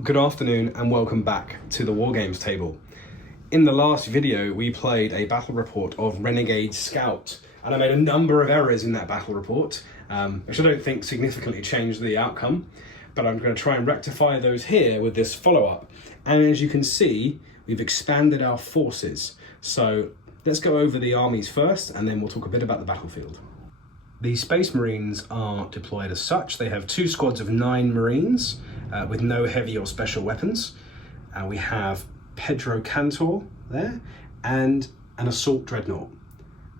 Good afternoon and welcome back to the Wargames table. In the last video we played a battle report of Renegade Scout and I made a number of errors in that battle report, which I don't think significantly changed the outcome, but I'm going to try and rectify those here with this follow-up. And as you can see, we've expanded our forces. So let's go over the armies first and then we'll talk a bit about the battlefield. The Space Marines are deployed as such. They have 2 squads of 9 Marines with no heavy or special weapons. We have Pedro Cantor there and an Assault Dreadnought.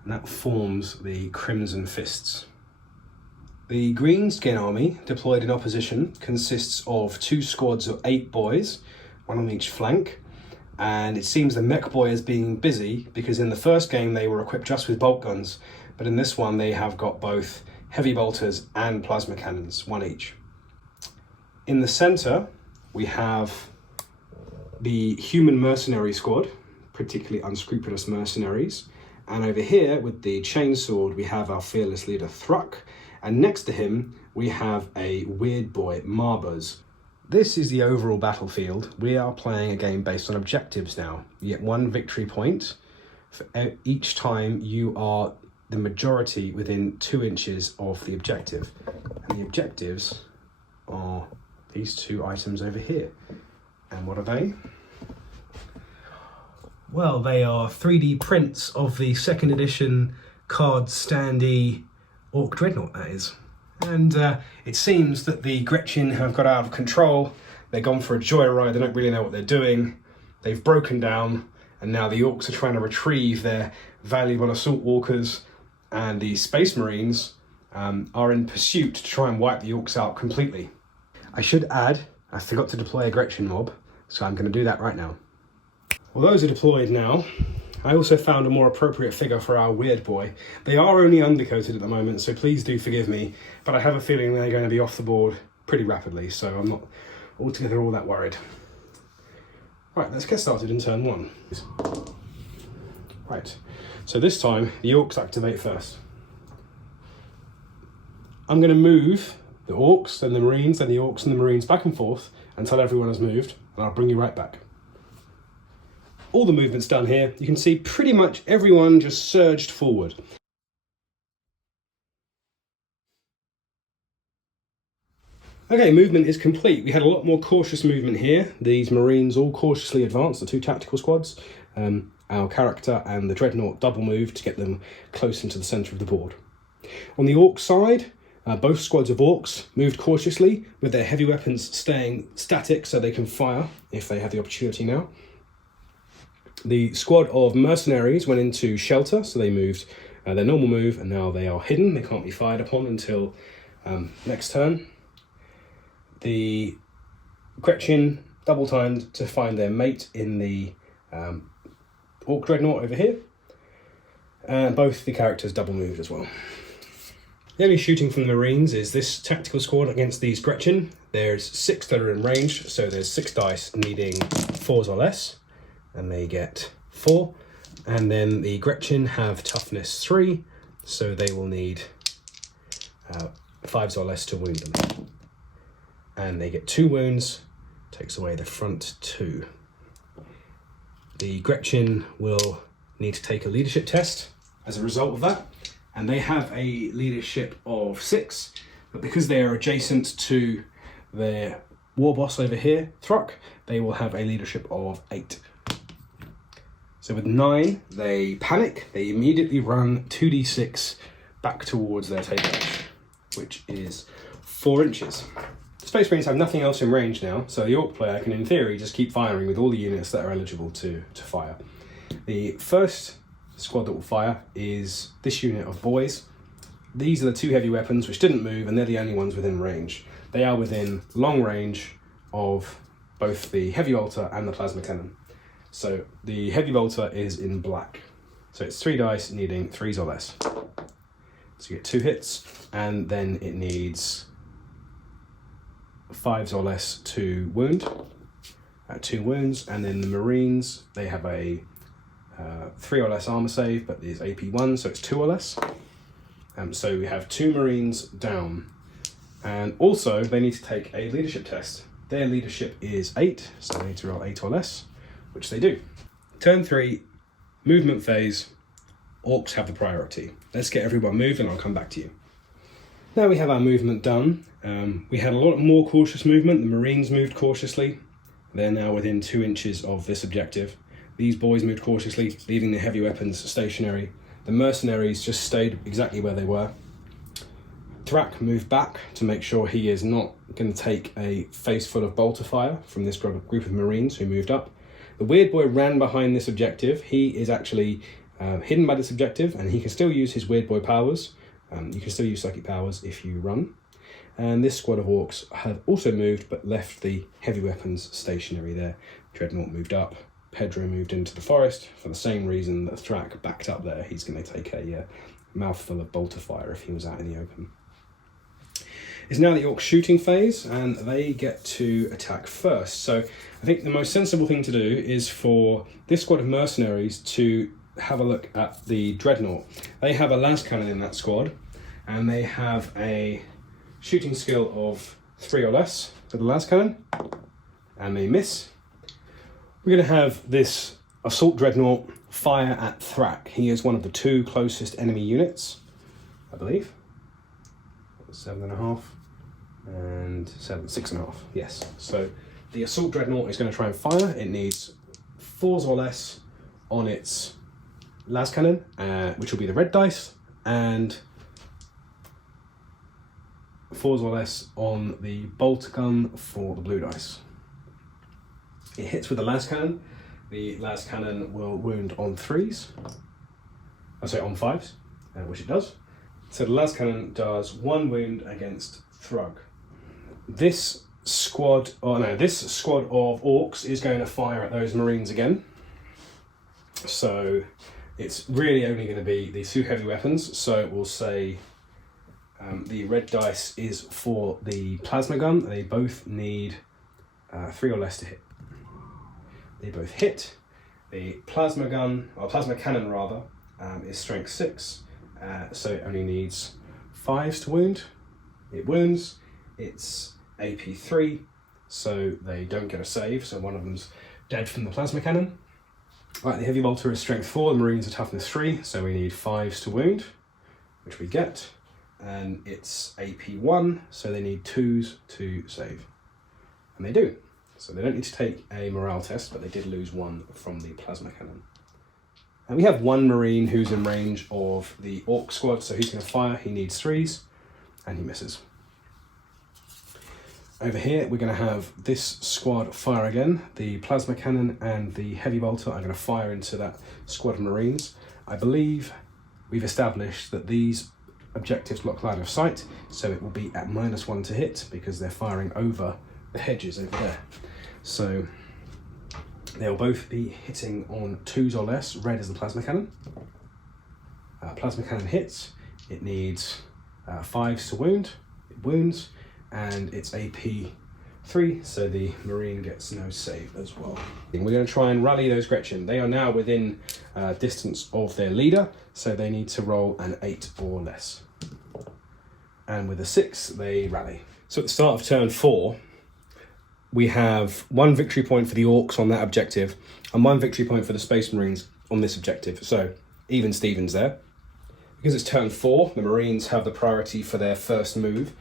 And that forms the Crimson Fists. The Greenskin Army, deployed in opposition, consists of 2 squads of 8 boys, 1 on each flank. And it seems the mech boy is being busy because in the first game they were equipped just with bolt guns, but in this one they have got both heavy bolters and plasma cannons, 1 each. In the center we have the human mercenary squad, particularly unscrupulous mercenaries, and over here with the chainsword we have our fearless leader Thruck, and next to him we have a weird boy Marbuz. This is the overall battlefield. We are playing a game based on objectives now. You get 1 victory point for each time you are the majority within 2 inches of the objective. And the objectives are these 2 items over here. And what are they? Well, they are 3D prints of the 2nd edition card standee Orc Dreadnought, that is. And it seems that the Gretchen have got out of control. They've gone for a joyride, they don't really know what they're doing. They've broken down, and now the Orcs are trying to retrieve their valuable assault walkers, and the Space Marines are in pursuit to try and wipe the Orcs out completely. I should add, I forgot to deploy a Gretchen mob, so I'm going to do that right now. Well, those are deployed now. I also found a more appropriate figure for our weird boy. They are only undercoated at the moment, so please do forgive me, but I have a feeling they're going to be off the board pretty rapidly, so I'm not altogether all that worried. Right, let's get started in turn 1. Right, so this time the Orcs activate first. I'm going to move the Orcs, then the Marines, then the Orcs and the Marines back and forth until everyone has moved, and I'll bring you right back. All the movement's done here. You can see pretty much everyone just surged forward. Okay, movement is complete. We had a lot more cautious movement here. These Marines all cautiously advanced, the 2 tactical squads. Our character and the Dreadnought double moved to get them close into the centre of the board. On the Orc side, both squads of Orcs moved cautiously with their heavy weapons staying static so they can fire if they have the opportunity now. The squad of mercenaries went into shelter, so they moved their normal move, and now they are hidden. They can't be fired upon until next turn. The Gretchen double-timed to find their mate in the Orc Dreadnought over here, and both the characters double-moved as well. The only shooting from the Marines is this tactical squad against these Gretchen. There's 6 that are in range, so there's 6 dice needing 4s or less. And they get 4, and then the Gretchen have toughness 3, so they will need 5s or less to wound them. And they get 2 wounds, takes away the front 2. The Gretchen will need to take a leadership test as a result of that, and they have a leadership of 6, but because they are adjacent to their war boss over here, Thruck, they will have a leadership of 8. So with 9, they panic, they immediately run 2d6 back towards their table edge, which is 4 inches. The Space Marines have nothing else in range now, so the Orc player can in theory just keep firing with all the units that are eligible to fire. The first squad that will fire is this unit of boys. These are the 2 heavy weapons which didn't move, and they're the only ones within range. They are within long range of both the heavy bolter and the plasma cannon. So the heavy bolter is in black. So it's 3 dice needing 3s or less. So you get 2 hits, and then it needs 5s or less to wound. 2 wounds, and then the Marines, they have a 3 or less armor save, but there's AP 1, so it's 2 or less. So we have 2 Marines down. And also they need to take a leadership test. Their leadership is 8, so they need to roll 8 or less, which they do. Turn 3, movement phase, orcs have the priority. Let's get everyone moving, I'll come back to you. Now we have our movement done. We had a lot more cautious movement. The Marines moved cautiously. They're now within 2 inches of this objective. These boys moved cautiously, leaving the heavy weapons stationary. The mercenaries just stayed exactly where they were. Thrak moved back to make sure he is not going to take a face full of bolter fire from this group of Marines who moved up. The weird boy ran behind this objective. He is actually hidden by this objective, and he can still use his weird boy powers. You can still use psychic powers if you run. And this squad of orcs have also moved, but left the heavy weapons stationary there. Dreadnought moved up. Pedro moved into the forest for the same reason that Thrak backed up there. He's going to take a mouthful of bolter fire if he was out in the open. It's now the orc shooting phase, and they get to attack first. So I think the most sensible thing to do is for this squad of mercenaries to have a look at the Dreadnought. They have a las cannon in that squad, and they have a shooting skill of 3 or less for the las cannon, and they miss. We're going to have this assault Dreadnought fire at Thrak. He is one of the 2 closest enemy units, I believe. 7.5 and 6.5. Yes. So the assault Dreadnought is going to try and fire. It needs 4s or less on its las cannon, which will be the red dice, and 4s or less on the bolt gun for the blue dice. It hits with the las cannon. The las cannon will wound on 3s. I say on 5s, which it does. So the las cannon does 1 wound against Thrug. This squad of orcs is going to fire at those Marines again. So it's really only going to be the 2 heavy weapons. So we'll say the red dice is for the plasma gun. They both need 3 or less to hit. They both hit. The plasma cannon rather, is strength 6. So it only needs 5s to wound. It wounds. It's AP 3, so they don't get a save, so one of them's dead from the plasma cannon. Right, the heavy bolter is strength 4, the Marines are toughness 3, so we need 5s to wound, which we get. And it's AP 1, so they need 2s to save. And they do. So they don't need to take a morale test, but they did lose 1 from the plasma cannon. And we have 1 Marine who's in range of the orc squad, so he's going to fire. He needs 3s, and he misses. Over here, we're going to have this squad fire again. The plasma cannon and the heavy bolter are going to fire into that squad of Marines. I believe we've established that these objectives block line of sight, so it will be at -1 to hit because they're firing over the hedges over there. So they'll both be hitting on 2s or less. Red is the plasma cannon. Plasma cannon hits. It needs 5s to wound. It wounds, and it's AP 3, so the Marine gets no save as well. We're going to try and rally those Gretchen. They are now within distance of their leader, so they need to roll an 8 or less. And with a 6, they rally. So at the start of turn 4, we have 1 victory point for the orcs on that objective and 1 victory point for the Space Marines on this objective. So even Stevens there. Because it's turn 4, the Marines have the priority for their first move.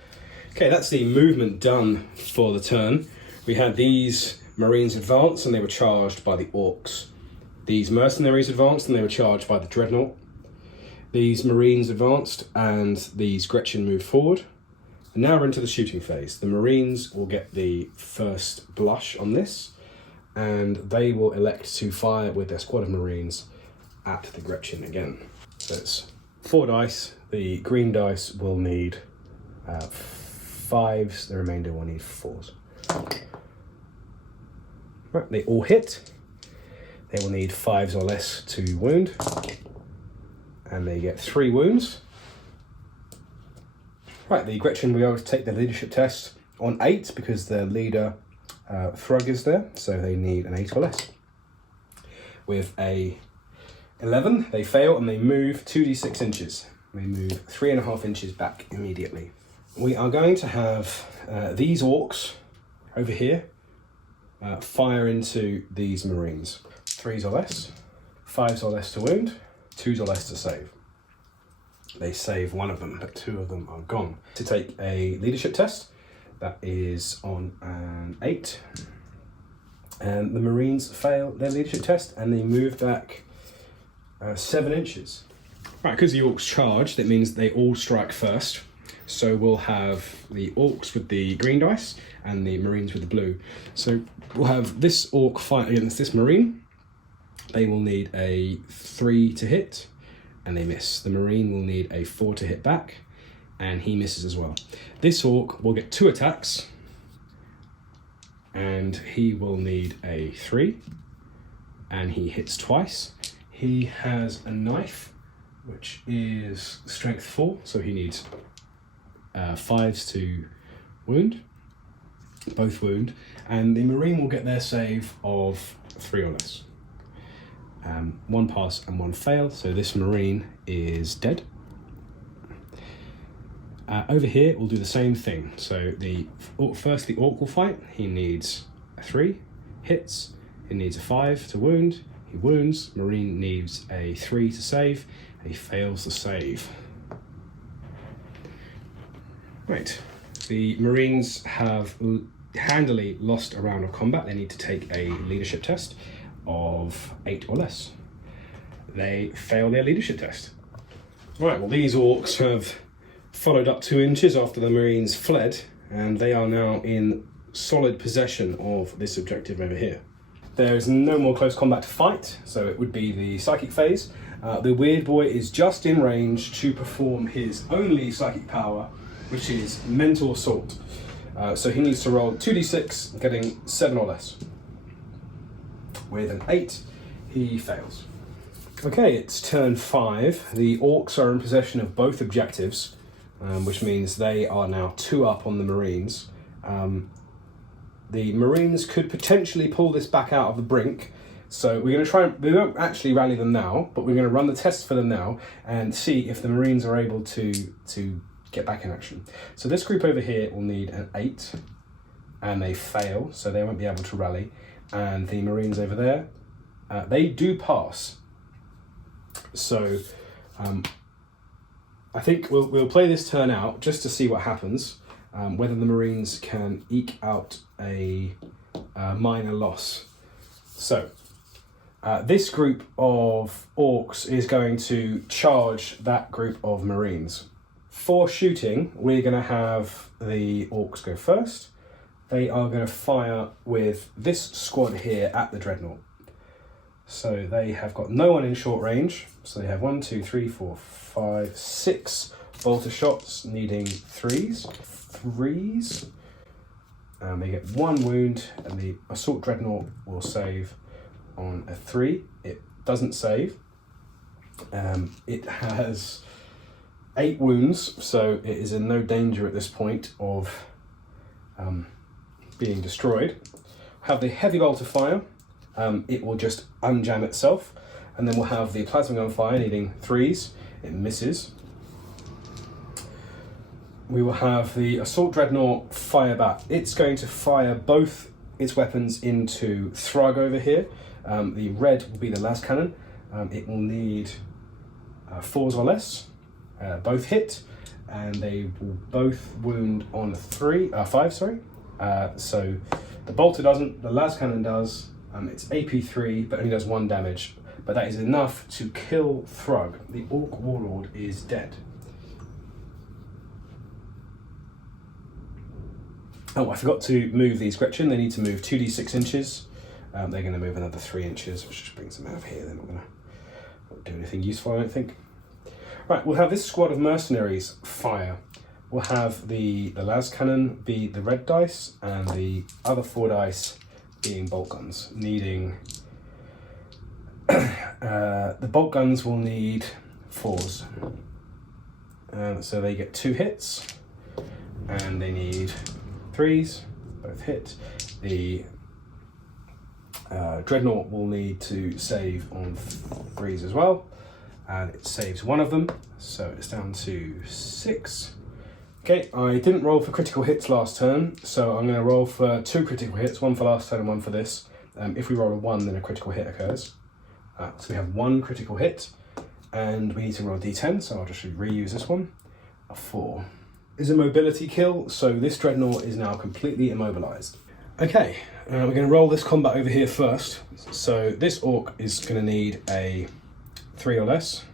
Okay, that's the movement done for the turn. We had these Marines advance and they were charged by the orcs. These mercenaries advanced and they were charged by the Dreadnought. These Marines advanced and these Gretchen moved forward. And now we're into the shooting phase. The Marines will get the first blush on this, and they will elect to fire with their squad of Marines at the Gretchen again. So it's 4 dice. The green dice will need 5s, the remainder will need 4s. Right, they all hit. They will need 5s or less to wound, and they get 3 wounds. Right, the Gretchen will be able to take the leadership test on 8 because their leader Thrug is there, so they need an 8 or less. With a 11, they fail and they move 2d6 inches. They move 3.5 inches back immediately. We are going to have these orcs over here, fire into these Marines. 3s or less, 5s or less to wound, 2s or less to save. They save one of them, but 2 of them are gone. To take a leadership test, that is on an 8. And the Marines fail their leadership test and they move back 7 inches. Right, because the Orcs charge, that means they all strike first. So we'll have the Orcs with the green dice and the Marines with the blue. So we'll have this Orc fight against this Marine. They will need a 3 to hit and they miss. The Marine will need a 4 to hit back and he misses as well. This Orc will get 2 attacks and he will need a 3 and he hits twice. He has a knife, which is strength 4, so he needs 5s to wound, both wound, and the Marine will get their save of 3 or less. 1 pass and 1 fail, so this Marine is dead. Over here, we'll do the same thing. So first the Orc will fight. He needs a 3, hits. He needs a 5 to wound. He wounds. Marine needs a 3 to save. He fails the save. Right. The Marines have handily lost a round of combat. They need to take a leadership test of 8 or less. They fail their leadership test. Right, well, these Orcs have followed up 2 inches after the Marines fled, and they are now in solid possession of this objective over here. There is no more close combat to fight, so it would be the psychic phase. The Weird Boy is just in range to perform his only psychic power, which is Mental Assault. So he needs to roll 2d6, getting 7 or less. With an 8, he fails. Okay, it's turn 5. The Orcs are in possession of both objectives, which means they are now 2 up on the Marines. The Marines could potentially pull this back out of the brink, so we're going to try and, we won't actually rally them now, but we're going to run the test for them now and see if the Marines are able to get back in action. So this group over here will need an 8, and they fail, so they won't be able to rally. And the Marines over there, they do pass. So I think we'll play this turn out just to see what happens, whether the Marines can eke out a minor loss. So this group of Orcs is going to charge that group of Marines. For shooting, we're going to have the Orcs go first. They are going to fire with this squad here at the Dreadnought. So they have got no one in short range. So they have 1, 2, 3, 4, 5, 6 bolter shots needing 3s. They get 1 wound, and the Assault Dreadnought will save on a 3. It doesn't save. It has 8 wounds, so it is in no danger at this point of being destroyed. Have the heavy bolter fire. It will just unjam itself, and then we'll have the plasma gun fire needing 3s. It misses. We will have the Assault Dreadnought fire back. It's going to fire both its weapons into Thrug over here. The red will be the las cannon. It will need 4s or less. Both hit, and they will both wound on 5. So the bolter doesn't, the las cannon does. It's AP3, but only does 1 damage. But that is enough to kill Thrug. The Orc Warlord is dead. Oh, I forgot to move these Gretchen. They need to move 2d6 inches. They're going to move another 3 inches, which just brings them out of here. They're not going to do anything useful, I don't think. Right, we'll have this squad of mercenaries fire. We'll have the las cannon be the red dice, and the other 4 dice being bolt guns, needing... the bolt guns will need 4s. So they get 2 hits, and they need 3s, both hit. The Dreadnought will need to save on 3s as well, and it saves 1 of them, so it's down to 6. Okay, I didn't roll for critical hits last turn, so I'm going to roll for 2 critical hits, one for last turn and one for this. If we roll a 1, then a critical hit occurs. So we have 1 critical hit, and we need to roll a d10, so I'll just reuse this one. A 4. Is a mobility kill, so this Dreadnought is now completely immobilized. Okay, we're going to roll this combat over here first. So this Orc is going to need a 3 or less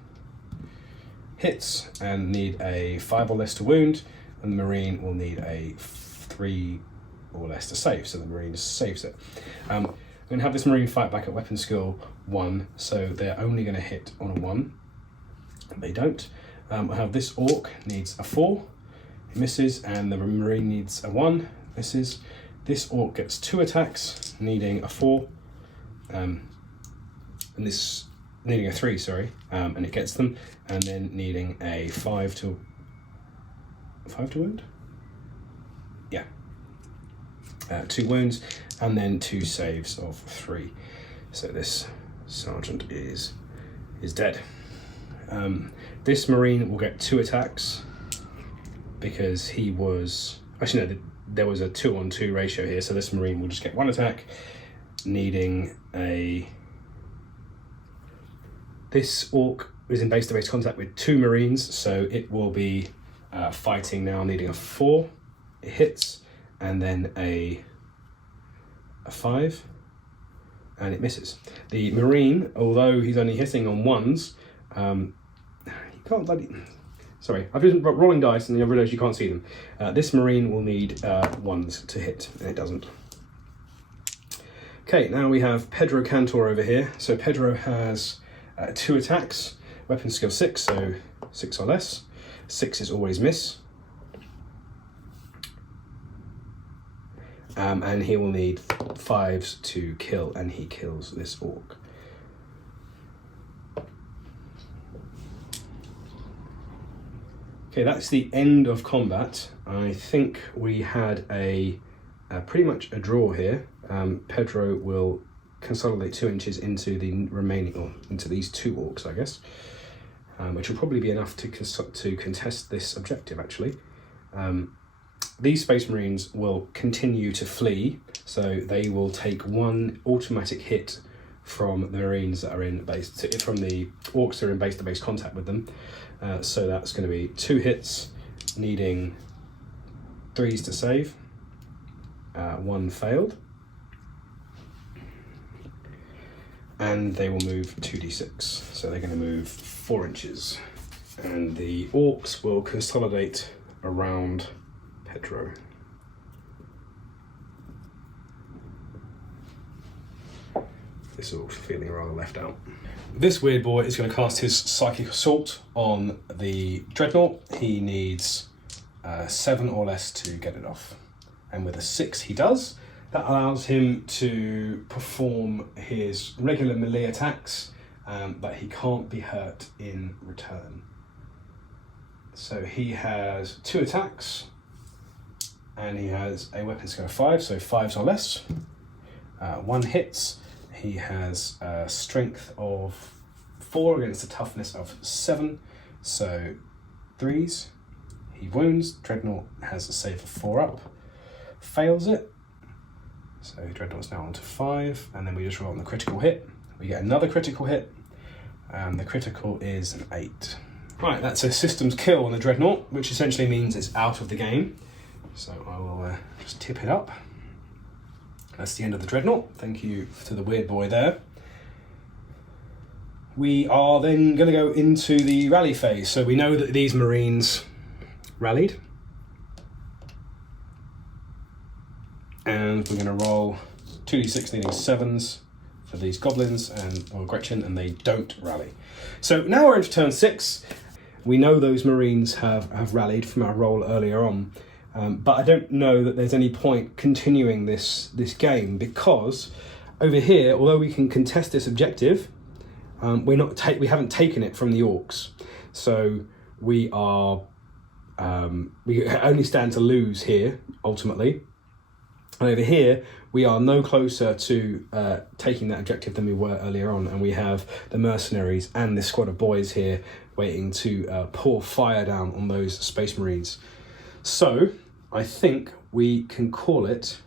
hits and need a 5 or less to wound, and the Marine will need a 3 or less to save, so the Marine saves it. I'm going to have this Marine fight back at weapon skill 1, so they're only going to hit on a 1. They don't. I have this Orc needs a 4, it misses, and the Marine needs a 1, misses. This Orc gets 2 attacks, needing a 4, and this needing a 3, sorry, and it gets them, and then needing a 5 to wound? Yeah. 2 wounds, and then 2 saves of 3. So this Sergeant is dead. This Marine will get 2 attacks because he was... Actually, no, there was a 2-on-2 ratio here, so this Marine will just get 1 attack, needing a... This Orc is in base-to-base contact with 2 Marines, so it will be fighting now, needing a 4. It hits, and then a 5, and it misses. The Marine, although he's only hitting on 1s, you can't bloody... Sorry, I've been rolling dice and I realised you can't see them. This Marine will need 1s to hit, and it doesn't. Okay, now we have Pedro Cantor over here. So Pedro has 2 attacks, weapon skill 6, so 6 or less. 6 is always miss. And he will need 5s to kill, and he kills this Orc. Okay, that's the end of combat. I think we had a pretty much a draw here. Pedro will consolidate 2 inches into the remaining, or into these 2 Orcs, I guess, which will probably be enough to contest this objective, actually. These Space Marines will continue to flee, so they will take 1 automatic hit from the Marines that are in from the Orcs that are in base-to-base contact with them. So that's going to be 2 hits, needing 3s to save. 1 failed. And they will move 2d6. So they're going to move 4 inches. And the Orcs will consolidate around Pedro. This Orc's feeling rather left out. This weird boy is going to cast his Psychic Assault on the Dreadnought. He needs 7 or less to get it off. And with a 6 he does. That allows him to perform his regular melee attacks, but he can't be hurt in return. So he has 2 attacks, and he has a weapon skill of 5, so 5s or less. 1 hits. He has a strength of 4 against a toughness of 7, so 3s. He wounds. Dreadnought has a save of 4 up. Fails it. So Dreadnought's now on to 5, and then we just roll on the critical hit. We get another critical hit, and the critical is an 8. Right, that's a systems kill on the Dreadnought, which essentially means it's out of the game. So I will just tip it up. That's the end of the Dreadnought. Thank you to the weird boy there. We are then going to go into the rally phase. So we know that these Marines rallied. And we're going to roll 2d6 needing 7s for these Goblins or Gretchen, and they don't rally. So now we're into turn 6. We know those Marines have rallied from our roll earlier on. But I don't know that there's any point continuing this game, because over here, although we can contest this objective, we haven't taken it from the Orcs, so we only stand to lose here ultimately. And over here, we are no closer to taking that objective than we were earlier on, and we have the mercenaries and this squad of boys here waiting to pour fire down on those Space Marines. So I think we can call it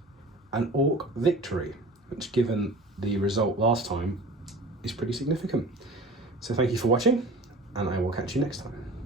an orc victory, which given the result last time is pretty significant. So thank you for watching, and I will catch you next time.